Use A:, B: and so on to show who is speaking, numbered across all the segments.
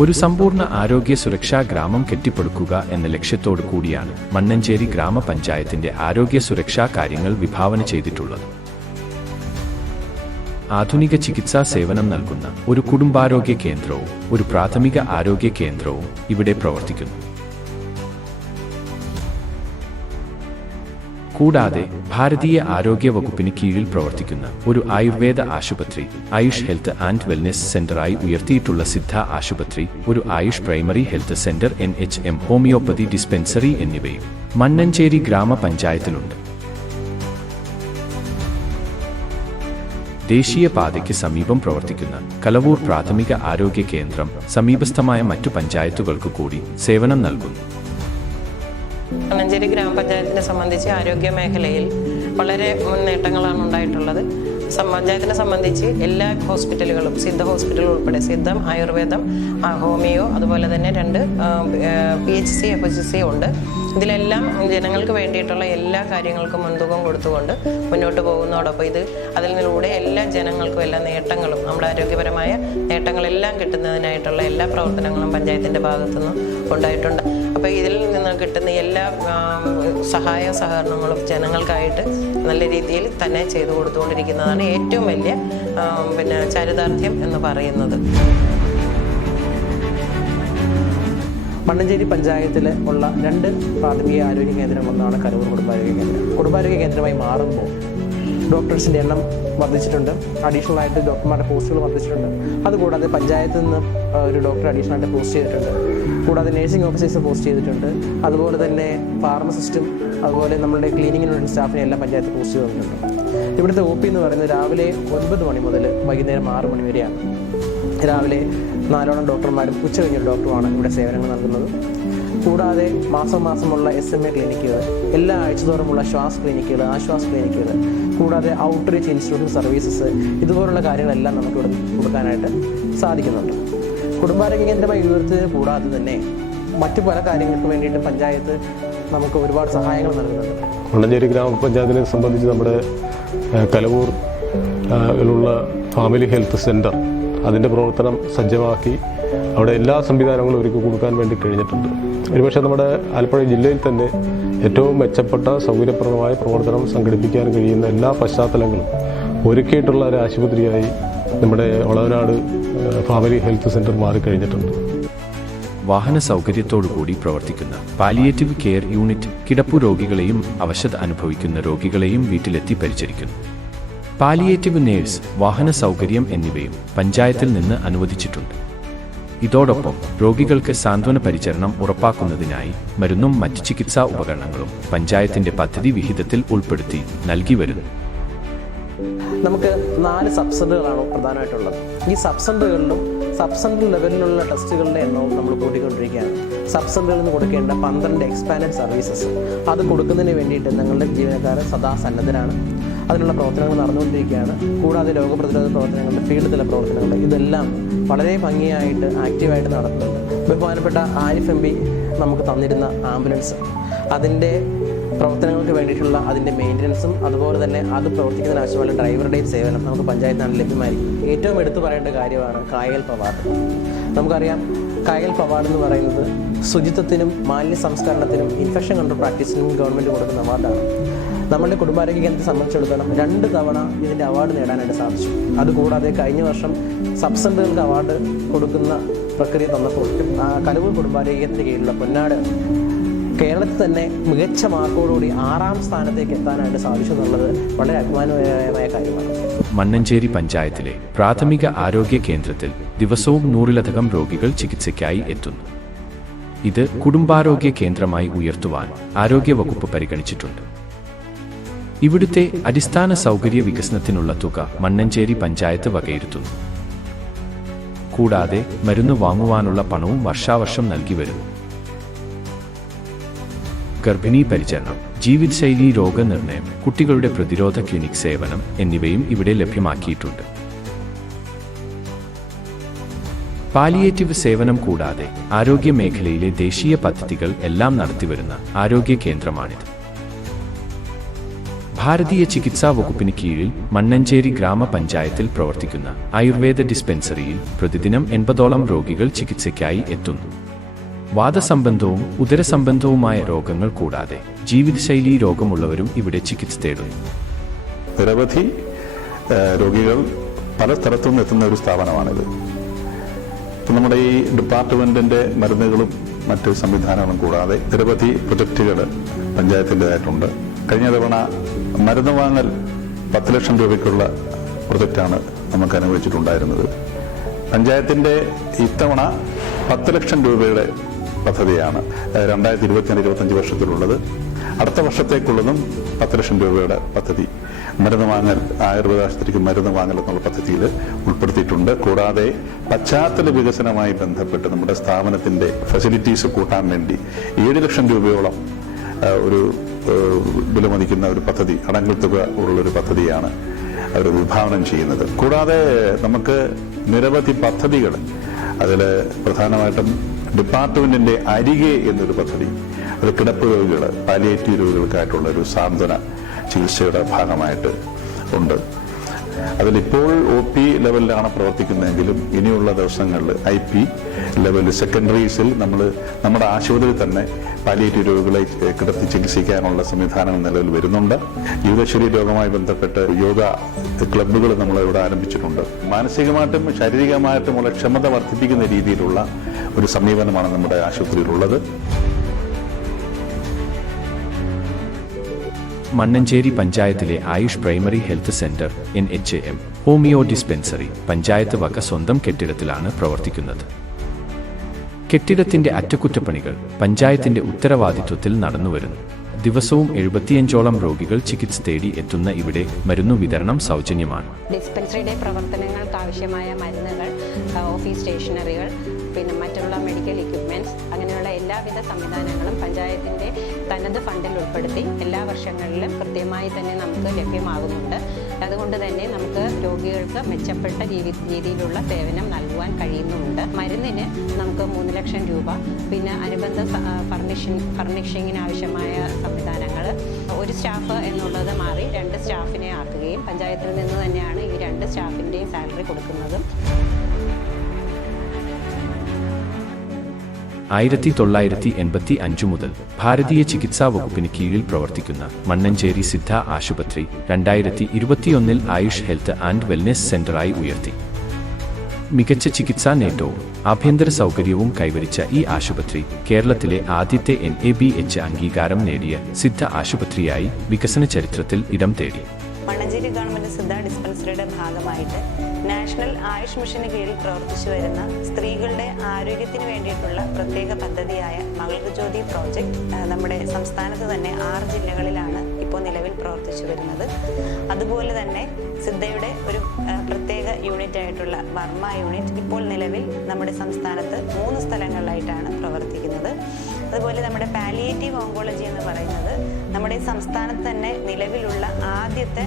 A: ഒരു സമ്പൂർണ ആരോഗ്യ സുരക്ഷാ ഗ്രാമം കെട്ടിപ്പടുക്കുക എന്ന ലക്ഷ്യത്തോടു കൂടിയാണ് മണ്ണഞ്ചേരി ഗ്രാമപഞ്ചായത്തിന്റെ ആരോഗ്യ സുരക്ഷാ കാര്യങ്ങൾ വിഭാവന ചെയ്തിട്ടുള്ളത്. ആധുനിക ചികിത്സാ സേവനം നൽകുന്ന ഒരു കുടുംബാരോഗ്യ കേന്ദ്രവും ഒരു പ്രാഥമിക ആരോഗ്യ കേന്ദ്രവും ഇവിടെ പ്രവർത്തിക്കുന്നു. കൂടാതെ ഭാരതീയ ആരോഗ്യ വകുപ്പിന് കീഴിൽ പ്രവർത്തിക്കുന്ന ഒരു ആയുർവേദ ആശുപത്രി ആയുഷ് ഹെൽത്ത് ആൻഡ് വെൽനെസ് സെന്ററായി ഉയർത്തിയിട്ടുള്ള സിദ്ധ ആശുപത്രി ഒരു AYUSH primary health centre N H M homoeopathy dispensary എന്നിവയും മണ്ണഞ്ചേരി ഗ്രാമപഞ്ചായത്തിലുണ്ട്. ദേശീയപാതയ്ക്ക് സമീപം പ്രവർത്തിക്കുന്ന കലവൂർ പ്രാഥമിക ആരോഗ്യ കേന്ദ്രം സമീപസ്ഥമായ മറ്റു പഞ്ചായത്തുകൾക്ക് കൂടി സേവനം നൽകുന്നു.
B: മണ്ണഞ്ചേരി ഗ്രാമപഞ്ചായത്തിനെ സംബന്ധിച്ച് ആരോഗ്യ മേഖലയിൽ വളരെ മുന്നേറ്റങ്ങളാണ് ഉണ്ടായിട്ടുള്ളത്. പഞ്ചായത്തിനെ സംബന്ധിച്ച് എല്ലാ ഹോസ്പിറ്റലുകളും സിദ്ധ ഹോസ്പിറ്റൽ ഉൾപ്പെടെ സിദ്ധം ആയുർവേദം ഹോമിയോ അതുപോലെ തന്നെ രണ്ട് P H C F H C ഉണ്ട്. ഇതിലെല്ലാം ജനങ്ങൾക്ക് വേണ്ടിയിട്ടുള്ള എല്ലാ കാര്യങ്ങൾക്കും മുൻതൂക്കം കൊടുത്തുകൊണ്ട് മുന്നോട്ട് പോകുന്നതോടൊപ്പം ഇത് നിന്നൂടെ എല്ലാ ജനങ്ങൾക്കും എല്ലാ നേട്ടങ്ങളും നമ്മുടെ ആരോഗ്യപരമായ നേട്ടങ്ങളെല്ലാം കിട്ടുന്നതിനായിട്ടുള്ള എല്ലാ പ്രവർത്തനങ്ങളും പഞ്ചായത്തിന്റെ ഭാഗത്തുനിന്ന് ഉണ്ടായിട്ടുണ്ട്. അപ്പോൾ ഇതിൽ നിന്ന് കിട്ടുന്ന എല്ലാ സഹായ സഹകരണങ്ങളും ജനങ്ങൾക്കായിട്ട് നല്ല രീതിയിൽ തന്നെ ചെയ്തു കൊടുത്തുകൊണ്ടിരിക്കുന്നതാണ് ഏറ്റവും വലിയ പിന്നെ ചരിതാർത്ഥ്യം എന്ന് പറയുന്നത്.
C: മണ്ണഞ്ചേരി പഞ്ചായത്തിൽ ഉള്ള രണ്ട് പ്രാഥമിക ആരോഗ്യ കേന്ദ്രം ഒന്നാണ് കരൂർ കുടുംബാരോഗ്യ കേന്ദ്രം. കുടുംബാരോഗ്യ കേന്ദ്രമായി മാറുമ്പോൾ ഡോക്ടേഴ്സിന്റെ എണ്ണം വർദ്ധിച്ചിട്ടുണ്ട്. അഡീഷണൽ ആയിട്ട് ഡോക്ടർമാരുടെ പോസ്റ്റുകൾ വർദ്ധിച്ചിട്ടുണ്ട്. അതുകൂടാതെ പഞ്ചായത്തിൽ നിന്ന് ഒരു ഡോക്ടർ അഡീഷണൽ ആയിട്ട് പോസ്റ്റ് ചെയ്തിട്ടുണ്ട്. കൂടാതെ നഴ്സിംഗ് ഓഫീസേഴ്സ് പോസ്റ്റ് ചെയ്തിട്ടുണ്ട്. അതുപോലെ തന്നെ ഫാർമസിസ്റ്റും അതുപോലെ നമ്മുടെ ക്ലീനിങ്ങിനുള്ള സ്റ്റാഫിനെ എല്ലാം പഞ്ചായത്ത് പോസ്റ്റ് ചെയ്തിട്ടുണ്ട് ഇവിടുത്തെ ഒ പി എന്ന് പറയുന്നത് രാവിലെ ഒൻപത് മണി മുതൽ വൈകുന്നേരം ആറ് മണി വരെയാണ്. രാവിലെ നാലോളം ഡോക്ടർമാരും ഉച്ച കഴിഞ്ഞൊരു ഡോക്ടറുമാണ് ഇവിടെ സേവനങ്ങൾ നൽകുന്നത്. കൂടാതെ മാസം മാസമുള്ള എസ് എം എ ക്ലിനിക്കുകൾ എല്ലാ ആഴ്ചതോറുമുള്ള ശ്വാസ് ക്ലിനിക്കുകൾ ആശ്വാസ് ക്ലിനിക്കുകൾ കൂടാതെ ഔട്ട്റീച്ച് ഇൻസ്റ്റിറ്റ്യൂഷൻ സർവീസസ് ഇതുപോലുള്ള കാര്യങ്ങളെല്ലാം നമുക്ക് ഇവിടെ കൊടുക്കാനായിട്ട് സാധിക്കുന്നുണ്ട്. കുടുംബാരോഗ്യ കേന്ദ്രമായി ഉയർത്തിയത് കൂടാതെ തന്നെ മറ്റു പല കാര്യങ്ങൾക്കും വേണ്ടിയിട്ട് പഞ്ചായത്ത് നമുക്ക് ഒരുപാട് സഹായങ്ങൾ നൽകുന്നുണ്ട്.
D: കൊണ്ടഞ്ചേരി ഗ്രാമപഞ്ചായത്തിനെ സംബന്ധിച്ച് നമ്മുടെ കലവൂർ ഫാമിലി ഹെൽത്ത് സെന്റർ അതിന്റെ പ്രവർത്തനം സജ്ജമാക്കി അവിടെ എല്ലാ സംവിധാനങ്ങളും ഒരുക്കി കൊടുക്കാൻ വേണ്ടി കഴിഞ്ഞിട്ടുണ്ട്. ഒരുപക്ഷെ നമ്മുടെ ആലപ്പുഴ ജില്ലയിൽ തന്നെ ഏറ്റവും മെച്ചപ്പെട്ട സൗകര്യപ്രദമായ പ്രവർത്തനം സംഘടിപ്പിക്കാൻ കഴിയുന്ന എല്ലാ പശ്ചാത്തലങ്ങളും ഒരുക്കിയിട്ടുള്ള ഒരു ആശുപത്രിയായി നമ്മുടെ വളവനാട് ഫാമിലി ഹെൽത്ത് സെന്റർ മാറിക്കഴിഞ്ഞിട്ടുണ്ട്
A: വാഹന സൗകര്യത്തോടുകൂടി പ്രവർത്തിക്കുന്ന പാലിയേറ്റീവ് കെയർ യൂണിറ്റ് കിടപ്പു രോഗികളെയും അവശത അനുഭവിക്കുന്ന രോഗികളെയും വീട്ടിലെത്തി പരിചരിക്കുന്നു. പാലിയേറ്റീവ് നേഴ്സ് വാഹന സൗകര്യം എന്നിവയും പഞ്ചായത്തിൽ നിന്ന് അനുവദിച്ചിട്ടുണ്ട്. ഇതോടൊപ്പം രോഗികൾക്ക് സാന്ത്വന പരിചരണം ഉറപ്പാക്കുന്നതിനായി മരുന്നും മറ്റ് ചികിത്സാ ഉപകരണങ്ങളും പഞ്ചായത്തിന്റെ പദ്ധതി വിഹിതത്തിൽ ഉൾപ്പെടുത്തി നൽകി വരുന്നു.
C: നമുക്ക് നാല് സബ് സെന്ററുകളാണ് പ്രധാനമായിട്ടുള്ളത്. ഈ സബ് സെന്ററുകളിലും ലെവലിലുള്ള ടെസ്റ്റുകളുടെ എണ്ണവും നമ്മൾ കൂട്ടിക്കൊണ്ടിരിക്കുകയാണ്. സബ് നിന്ന് കൊടുക്കേണ്ട പന്ത്രണ്ട് എക്സ്പാൻഡഡ് സർവീസസ് അത് കൊടുക്കുന്നതിന് വേണ്ടിയിട്ട് ഞങ്ങളുടെ ജീവനക്കാർ സദാ സന്നദ്ധരാണ് അതിനുള്ള പ്രവർത്തനങ്ങൾ നടന്നുകൊണ്ടിരിക്കുകയാണ്. കൂടാതെ രോഗപ്രതിരോധ പ്രവർത്തനങ്ങളുടെ ഫീൽഡ് തല പ്രവർത്തനങ്ങൾ ഇതെല്ലാം വളരെ ഭംഗിയായിട്ട് ആക്റ്റീവായിട്ട് നടത്തുന്നുണ്ട് ബഹുമാനപ്പെട്ട ആരിഫ് എം പി നമുക്ക് തന്നിരുന്ന ആംബുലൻസ് അതിന്റെ പ്രവർത്തനങ്ങൾക്ക് വേണ്ടിയിട്ടുള്ള അതിന്റെ മെയിന്റനൻസും അതുപോലെ തന്നെ അത് പ്രവർത്തിക്കുന്നതിന് ആവശ്യമുള്ള ഡ്രൈവറുടെയും സേവനം നമുക്ക് പഞ്ചായത്താണ് ലഭ്യമായിരിക്കും. ഏറ്റവും എടുത്തു പറയേണ്ട കാര്യമാണ് കായൽ പവാർഡ് നമുക്കറിയാം കായൽ പവാർഡ് എന്ന് പറയുന്നത് ശുചിത്വത്തിനും മാലിന്യ സംസ്കരണത്തിനും ഇൻഫെക്ഷൻ കൺട്രോൾ പ്രാക്ടീസിനും ഗവൺമെന്റ് കൊടുക്കുന്ന അവാർഡാണ് നമ്മുടെ കുടുംബാരോഗ്യ കേന്ദ്രത്തെ സംബന്ധിച്ചിടത്തോളം രണ്ട് തവണ ഇതിന്റെ അവാർഡ് നേടാനായിട്ട് സാധിച്ചു. അതുകൂടാതെ കഴിഞ്ഞ വർഷം സബ് സെന്ററുകൾക്ക് അവാർഡ് കൊടുക്കുന്ന പ്രക്രിയ തന്നപ്പോൾ കലവൂർ കുടുംബാരോഗ്യ കേന്ദ്രത്തിന് കീഴിലുള്ള പൊന്നാട് കേരളത്തിൽ തന്നെ മികച്ച മാർക്കോടുകൂടി ആറാം സ്ഥാനത്തേക്ക് എത്താനായിട്ട് സാധിച്ചു എന്നുള്ളത് വളരെ അഭിമാനകരമായ കാര്യമാണ്.
A: മണ്ണഞ്ചേരി പഞ്ചായത്തിലെ പ്രാഥമിക ആരോഗ്യ കേന്ദ്രത്തിൽ ദിവസവും നൂറിലധികം രോഗികൾ ചികിത്സയ്ക്കായി എത്തുന്നു. ഇത് കുടുംബാരോഗ്യ കേന്ദ്രമായി ഉയർത്തുവാൻ ആരോഗ്യവകുപ്പ് പരിഗണിച്ചിട്ടുണ്ട്. ഇവിടുത്തെ അടിസ്ഥാന സൗകര്യ വികസനത്തിനുള്ള തുക മണ്ണഞ്ചേരി പഞ്ചായത്ത് വകയിരുത്തുന്നു. കൂടാതെ മരുന്ന് വാങ്ങുവാനുള്ള പണവും വർഷാവർഷം നൽകി വരുന്നു. ഗർഭിണി പരിചരണം ജീവിതശൈലി രോഗനിർണയം കുട്ടികളുടെ പ്രതിരോധ ക്ലിനിക് സേവനം എന്നിവയും ഇവിടെ ലഭ്യമാക്കിയിട്ടുണ്ട്. പാലിയേറ്റീവ് സേവനം കൂടാതെ ആരോഗ്യ മേഖലയിലെ ദേശീയ പദ്ധതികൾ എല്ലാം നടത്തിവരുന്ന ആരോഗ്യ കേന്ദ്രമാണിത്. ഭാരതീയ ചികിത്സാ വകുപ്പിന് കീഴിൽ മണ്ണഞ്ചേരി ഗ്രാമപഞ്ചായത്തിൽ പ്രവർത്തിക്കുന്ന ആയുർവേദ ഡിസ്പെൻസറിയിൽ പ്രതിദിനം എൺപതോളം രോഗികൾ ചികിത്സയ്ക്കായി എത്തുന്നു. വാദസംബന്ധവും ഉദരസംബന്ധവുമായ രോഗങ്ങൾ കൂടാതെ ജീവിതശൈലീ രോഗമുള്ളവരും ഇവിടെ ചികിത്സ തേടുന്നു.
E: നിരവധി രോഗികൾ പല സ്ഥലത്തു നിന്ന് എത്തുന്ന ഒരു സ്ഥാപനമാണിത്. നമ്മുടെ ഈ ഡിപ്പാർട്ട്മെന്റിന്റെ മരുന്നുകളും മറ്റു സംവിധാനങ്ങളും കൂടാതെ നിരവധി പ്രൊജക്റ്റുകൾ പഞ്ചായത്തിന്റെതായിട്ടുണ്ട് കഴിഞ്ഞ തവണ മരുന്ന് വാങ്ങൽ പത്ത് ലക്ഷം രൂപയ്ക്കുള്ള പ്രൊജക്റ്റാണ് നമുക്ക് അനുവദിച്ചിട്ടുണ്ടായിരുന്നത്. പഞ്ചായത്തിന്റെ ഇത്തവണ പത്ത് ലക്ഷം രൂപയുടെ പദ്ധതിയാണ് രണ്ടായിരത്തി ഇരുപത്തിനാല് ഇരുപത്തഞ്ച് വർഷത്തിലുള്ളത്. അടുത്ത വർഷത്തേക്കുള്ളതും പത്ത് ലക്ഷം രൂപയുടെ പദ്ധതി. മരുന്ന് വാങ്ങൽ ആയുർവേദ ആശുപത്രിക്ക് മരുന്ന് വാങ്ങൽ എന്നുള്ള പദ്ധതിയിൽ ഉൾപ്പെടുത്തിയിട്ടുണ്ട്. കൂടാതെ പശ്ചാത്തല വികസനവുമായി ബന്ധപ്പെട്ട് നമ്മുടെ സ്ഥാപനത്തിന്റെ ഫെസിലിറ്റീസ് കൂട്ടാൻ വേണ്ടി ഏഴ് ലക്ഷം രൂപയോളം ഒരു വിലമതിക്കുന്ന ഒരു പദ്ധതി അടങ്കൽ തുക ഉള്ളൊരു പദ്ധതിയാണ് അവർ വിഭാവനം ചെയ്യുന്നത്. കൂടാതെ നമുക്ക് നിരവധി പദ്ധതികൾ അതിൽ പ്രധാനമായിട്ടും ഡിപ്പാർട്ട്മെന്റിന്റെ അരികെ എന്നൊരു പദ്ധതി അത് കിടപ്പ് രോഗികൾ പാലിയേറ്റീവ് രോഗികൾക്കായിട്ടുള്ള ഒരു സാന്ത്വന ചികിത്സയുടെ ഭാഗമായിട്ട് ഉണ്ട്. അതിലിപ്പോൾ ഒ പി ലെവലിലാണ് പ്രവർത്തിക്കുന്നതെങ്കിലും ഇനിയുള്ള ദിവസങ്ങളിൽ ഐ പി ലെവൽ സെക്കൻഡറീസിൽ നമ്മൾ നമ്മുടെ ആശുപത്രിയിൽ തന്നെ പാലിയേറ്റീവ് രോഗികളെ കിടത്തി ചികിത്സിക്കാനുള്ള സംവിധാനങ്ങൾ നിലവിൽ വരുന്നുണ്ട്. ജീവിതശൈലി രോഗവുമായി ബന്ധപ്പെട്ട് യോഗ ക്ലബ്ബുകൾ നമ്മൾ ഇവിടെ ആരംഭിച്ചിട്ടുണ്ട്. മാനസികമായിട്ടും ശാരീരികമായിട്ടുമുള്ള ക്ഷമത വർദ്ധിപ്പിക്കുന്ന രീതിയിലുള്ള ഒരു സമീപനമാണ് നമ്മുടെ ആശുപത്രിയിലുള്ളത്.
A: മണ്ണഞ്ചേരി പഞ്ചായത്തിലെ AYUSH primary health centre N H M homoeo dispensary panchayat വക സ്വന്തം കെട്ടിടത്തിലാണ് പ്രവർത്തിക്കുന്നത്. കെട്ടിടത്തിന്റെ അറ്റകുറ്റപ്പണികൾ പഞ്ചായത്തിന്റെ ഉത്തരവാദിത്വത്തിൽ നടന്നുവരുന്നു. ദിവസവും എഴുപത്തിയഞ്ചോളം രോഗികൾ ചികിത്സ തേടി എത്തുന്ന ഇവിടെ മരുന്നു വിതരണം സൗജന്യമാണ്.
F: ഡിസ്പെൻസറിയുടെ പ്രവർത്തനങ്ങൾക്ക് ആവശ്യമായ മരുന്നുകൾ ഓഫീസ് സ്റ്റേഷനറികൾ പിന്നെ മറ്റുള്ള മെഡിക്കൽ എക്യുപ്മെന്റ്സ് അങ്ങനെയുള്ള എല്ലാവിധ സംവിധാനങ്ങളും പഞ്ചായത്തിന്റെ തനത് ഫണ്ടിൽ ഉൾപ്പെടുത്തി എല്ലാ വർഷങ്ങളിലും കൃത്യമായി തന്നെ നമുക്ക് ലഭ്യമാകുന്നുണ്ട്. അതുകൊണ്ട് തന്നെ നമുക്ക് രോഗികൾക്ക് മെച്ചപ്പെട്ട രീതി രീതിയിലുള്ള സേവനം നൽകുവാൻ കഴിയുന്നുമുണ്ട് മരുന്നിന് നമുക്ക് മൂന്ന് ലക്ഷം രൂപ പിന്നെ അനുബന്ധ ഫർണിഷിംഗ് ഫർണിഷിങ്ങിന് ആവശ്യമായ സംവിധാനങ്ങൾ ഒരു സ്റ്റാഫ് എന്നുള്ളത് മാറി രണ്ട് സ്റ്റാഫിനെ ആക്കുകയും പഞ്ചായത്തിൽ നിന്ന് തന്നെയാണ് ഈ രണ്ട് സ്റ്റാഫിന്റെയും സാലറി കൊടുക്കുന്നതും.
A: ആയിരത്തി തൊള്ളായിരത്തി എൺപത്തി അഞ്ചു മുതൽ ഭാരതീയ ചികിത്സാ വകുപ്പിന് കീഴിൽ പ്രവർത്തിക്കുന്ന മണ്ണഞ്ചേരി സിദ്ധ ആശുപത്രി രണ്ടായിരത്തി ഇരുപത്തിയൊന്നിൽ ആയുഷ് ഹെൽത്ത് ആൻഡ് വെൽനെസ് സെന്ററായി ഉയർത്തി. മികച്ച ചികിത്സാ നേട്ടവും ആഭ്യന്തര സൗകര്യവും കൈവരിച്ച ഈ ആശുപത്രി കേരളത്തിലെ ആദ്യത്തെ എൻ എ ബി എച്ച് അംഗീകാരം നേടിയ സിദ്ധ ആശുപത്രിയായി വികസന ചരിത്രത്തിൽ ഇടം തേടി.
G: മിഷന് കീഴിൽ പ്രവർത്തിച്ചു വരുന്ന സ്ത്രീകളുടെ ആരോഗ്യത്തിന് വേണ്ടിയിട്ടുള്ള പ്രത്യേക പദ്ധതിയായ മകൾക്ക് ജ്യോതി പ്രോജക്റ്റ് നമ്മുടെ സംസ്ഥാനത്ത് തന്നെ ആറ് ജില്ലകളിലാണ് ഇപ്പോൾ നിലവിൽ പ്രവർത്തിച്ചു വരുന്നത്. അതുപോലെ തന്നെ സിദ്ധയുടെ ഒരു പ്രത്യേക യൂണിറ്റ് ആയിട്ടുള്ള വർമ്മ യൂണിറ്റ് ഇപ്പോൾ നിലവിൽ നമ്മുടെ സംസ്ഥാനത്ത് മൂന്ന് സ്ഥലങ്ങളിലായിട്ടാണ് പ്രവർത്തിക്കുന്നത്. അതുപോലെ നമ്മുടെ പാലിയേറ്റീവ് ഓങ്കോളജി എന്ന് പറയുന്നത് നമ്മുടെ സംസ്ഥാനത്ത് തന്നെ നിലവിലുള്ള ആദ്യത്തെ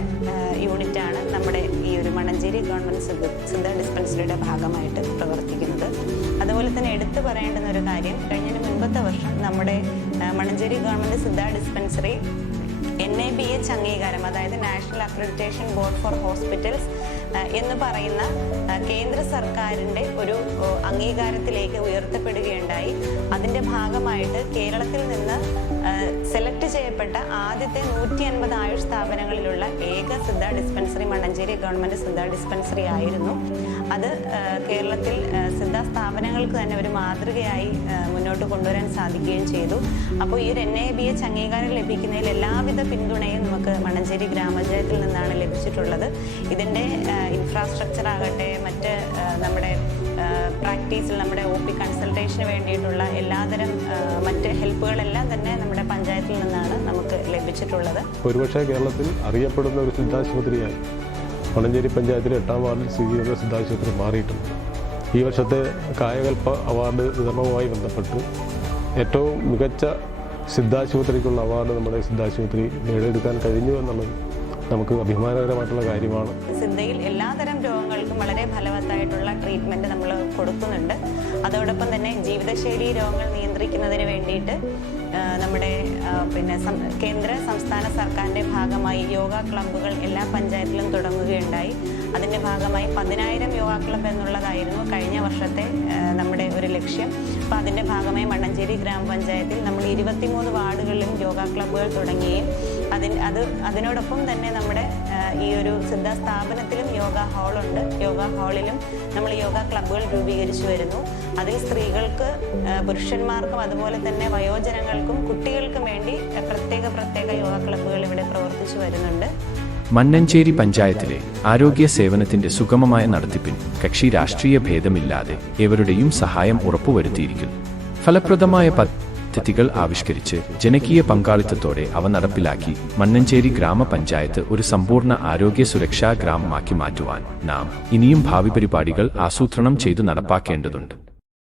G: യൂണിറ്റ് യൂണിറ്റാണ് നമ്മുടെ ഈ ഒരു മണഞ്ചേരി ഗവൺമെന്റ് സിദ്ധ ഡിസ്പെൻസറിയുടെ ഭാഗമായിട്ട് പ്രവർത്തിക്കുന്നത്. അതുപോലെ തന്നെ എടുത്തു പറയേണ്ടുന്ന ഒരു കാര്യം കഴിഞ്ഞ മുൻപത്തെ വർഷം നമ്മുടെ Mannancherry government Siddha dispensary N A B H അംഗീകാരം അതായത് national accreditation board for hospitals എന്ന് പറയുന്ന കേന്ദ്ര സർക്കാരിന്റെ ഒരു അംഗീകാരത്തിലേക്ക് ഉയർത്തപ്പെടുകയുണ്ടായി. അതിന്റെ ഭാഗമായിട്ട് കേരളത്തിൽ നിന്ന് സെലക്ട് ചെയ്യപ്പെട്ട ആദ്യത്തെ നൂറ്റി അൻപത് ആയുഷ് സ്ഥാപനങ്ങളിലുള്ള ഏക Siddha dispensary Mannancherry government Siddha dispensary ആയിരുന്നു. അത് കേരളത്തിൽ സിദ്ധ സ്ഥാപനങ്ങൾക്ക് തന്നെ ഒരു മാതൃകയായി മുന്നോട്ട് കൊണ്ടുവരാൻ സാധിക്കുകയും ചെയ്തു. അപ്പോൾ ഈ ഒരു എൻ എ ബി എച്ച് അംഗീകാരം ലഭിക്കുന്നതിൽ എല്ലാവിധ പിന്തുണയും നമുക്ക് മണ്ണഞ്ചേരി ഗ്രാമപഞ്ചായത്തിൽ നിന്നാണ് ലഭിച്ചിട്ടുള്ളത്. ഇതിന്റെ ഇൻഫ്രാസ്ട്രക്ചർ ആകട്ടെ മറ്റ് നമ്മുടെ പ്രാക്ടീസിൽ നമ്മുടെ ഒ പി കൺസൾട്ടേഷന് വേണ്ടിയിട്ടുള്ള എല്ലാതരം മറ്റ് ഹെൽപ്പുകളെല്ലാം തന്നെ നമ്മുടെ പഞ്ചായത്തിൽ നിന്നാണ് നമുക്ക് ലഭിച്ചിട്ടുള്ളത്.
D: ഒരുപക്ഷെ കേരളത്തിൽ അറിയപ്പെടുന്ന ഒരു സിദ്ധാശുപത്രിയായി മണഞ്ചേരി പഞ്ചായത്തിലെ എട്ടാം വാർഡിൽ സ്ഥിതി ചെയ്യുന്ന സിദ്ധാശുപത്രി മാറിയിട്ടുണ്ട്. ഈ വർഷത്തെ കായകൽപ്പ അവാർഡ് വിതരണവുമായി ബന്ധപ്പെട്ട് ഏറ്റവും മികച്ച സിദ്ധാശുപത്രിക്കുള്ള അവാർഡ് നമ്മുടെ സിദ്ധാശുപത്രി നേടിയെടുക്കാൻ കഴിഞ്ഞു എന്നുള്ളത് നമുക്ക് അഭിമാനകരമായിട്ടുള്ള കാര്യമാണ്.
G: സിദ്ധയിൽ എല്ലാതരം രോഗങ്ങൾക്കും വളരെ ഫലവത്തായിട്ടുള്ള ട്രീറ്റ്മെന്റ് നമ്മൾ കൊടുക്കുന്നുണ്ട്. അതോടൊപ്പം തന്നെ ജീവിതശൈലി രോഗങ്ങൾ നിയന്ത്രിക്കുന്നതിന് വേണ്ടിയിട്ട് നമ്മുടെ പിന്നെ കേന്ദ്ര സംസ്ഥാന സർക്കാരിന്റെ ഭാഗമായി യോഗ ക്ലബ്ബുകൾ എല്ലാ പഞ്ചായത്തിലും തുടങ്ങുകയുണ്ടായി. അതിന്റെ ഭാഗമായി പതിനായിരം യോഗ ക്ലബ്ബ് എന്നുള്ളതായിരുന്നു കഴിഞ്ഞ വർഷത്തെ നമ്മുടെ ഒരു ലക്ഷ്യം. അപ്പോൾ അതിന്റെ ഭാഗമായി മണ്ണഞ്ചേരി ഗ്രാമപഞ്ചായത്തിൽ നമ്മൾ ഇരുപത്തിമൂന്ന് വാർഡുകളിലും യോഗ ക്ലബ്ബുകൾ തുടങ്ങുകയും അതിന് അത് അതിനോടൊപ്പം തന്നെ നമ്മുടെ ഈ ഒരു സിദ്ധ സ്ഥാപനത്തിലും യോഗ ഹാളുണ്ട്. യോഗ ഹാളിലും നമ്മൾ യോഗ ക്ലബ്ബുകൾ രൂപീകരിച്ചു വരുന്നു. അതിൽ സ്ത്രീകൾക്ക് പുരുഷന്മാർക്കും അതുപോലെ തന്നെ വയോജനങ്ങൾക്കും കുട്ടികൾക്കും വേണ്ടി പ്രത്യേക പ്രത്യേക യോഗ ക്ലബ്ബുകൾ ഇവിടെ പ്രവർത്തിച്ചു വരുന്നുണ്ട്.
A: മണ്ണഞ്ചേരി പഞ്ചായത്തിലെ ആരോഗ്യ സേവനത്തിന്റെ സുഗമമായ നടത്തിപ്പിൽ കക്ഷി രാഷ്ട്രീയ ഭേദമില്ലാതെ എവരുടെയും സഹായം ഉറപ്പുവരുത്തിയിരിക്കുന്നു. ഫലപ്രദമായ പദ്ധതികൾ ആവിഷ്കരിച്ച് ജനകീയ പങ്കാളിത്തത്തോടെ അവ നടപ്പിലാക്കി മണ്ണഞ്ചേരി ഗ്രാമപഞ്ചായത്ത് ഒരു സമ്പൂർണ ആരോഗ്യ സുരക്ഷാ ഗ്രാമമാക്കി മാറ്റുവാൻ നാം ഇനിയും ഭാവി പരിപാടികൾ ആസൂത്രണം ചെയ്തു നടപ്പാക്കേണ്ടതുണ്ട്.